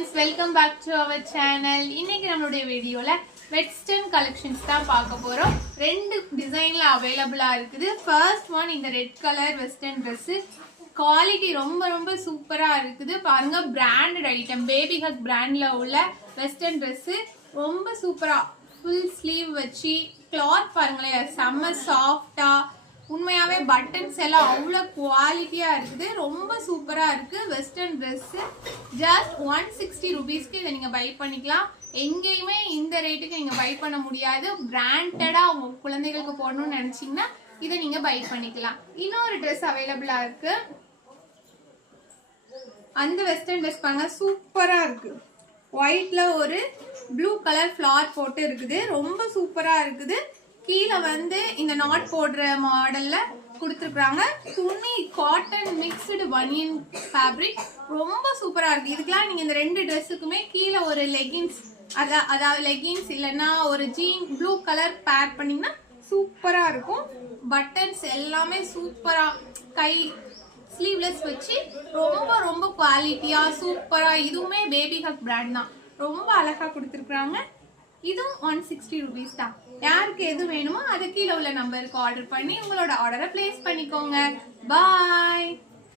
Welcome back to our channel. இன்னைக்கு நம்மளுடைய வீடியோல வெஸ்டர்ன் கலெக்ஷன்ஸ் தான் பார்க்க போறோம். ரெண்டு டிசைன்ல அவைலபிளா இருக்குது. ஃபர்ஸ்ட் ஒன் இந்த red colour western dress. Quality ரொம்ப ரொம்ப சூப்பரா இருக்குது. பாருங்க, பிராண்டட் ஐட்டம், பேபி ஹக் பிராண்ட்ல உள்ள வெஸ்டர்ன் ட்ரெஸ் ரொம்ப சூப்பரா ஃபுல் ஸ்லீவ் வச்சு கிளாத் பாருங்களேன், செம்ம சாஃப்டா. உண்மையாவே பட்டன்ஸ் எல்லாம் அவ்வளோ குவாலிட்டியா இருக்குது. ரொம்ப சூப்பரா இருக்கு. வெஸ்டர்ன் ட்ரெஸ் ஜஸ்ட் 160 ருபீஸ்க்கு இதை நீங்க பை பண்ணிக்கலாம். எங்கேயுமே இந்த ரேட்டுக்கு நீங்க பை பண்ண முடியாது. பிராண்டடா உங்க குழந்தைகளுக்கு போடணும்னு நினைச்சீங்கன்னா இதை நீங்க பை பண்ணிக்கலாம். இன்னொரு ட்ரெஸ் அவைலபிளா இருக்கு. அந்த வெஸ்டர்ன் ட்ரெஸ் பாருங்க, சூப்பரா இருக்கு. ஒயிட்ல ஒரு ப்ளூ கலர் ஃபிளார் போட்டு இருக்குது. ரொம்ப சூப்பரா இருக்குது. கீழே வந்து இந்த நாட் போடுற மாடல்ல கொடுத்துருக்காங்க. துணி காட்டன் மிக்ஸ்டு பனியன் ஃபேப்ரிக் ரொம்ப சூப்பரா இருக்கு. இதுக்கெல்லாம் நீங்க இந்த ரெண்டு ட்ரெஸ்ஸுக்குமே கீழே ஒரு லெகின்ஸ், அதாவது லெகின்ஸ் இல்லைன்னா ஒரு ஜீன் ப்ளூ கலர் பேர் பண்ணீங்கன்னா சூப்பரா இருக்கும். பட்டன்ஸ் எல்லாமே சூப்பரா, கை ஸ்லீவ்லெஸ் வச்சு ரொம்ப ரொம்ப குவாலிட்டியா சூப்பரா. இதுவுமே பேபி ஹக் பிராண்ட் தான். ரொம்ப அழகா கொடுத்துருக்காங்க. இதுவும் 160 ருபீஸ் தான். யாருக்கு எது வேணுமோ அதை கீழே உள்ள நம்பருக்கு ஆர்டர் பண்ணி உங்களோட ஆர்டரை பிளேஸ் பண்ணிக்கோங்க. பாய்.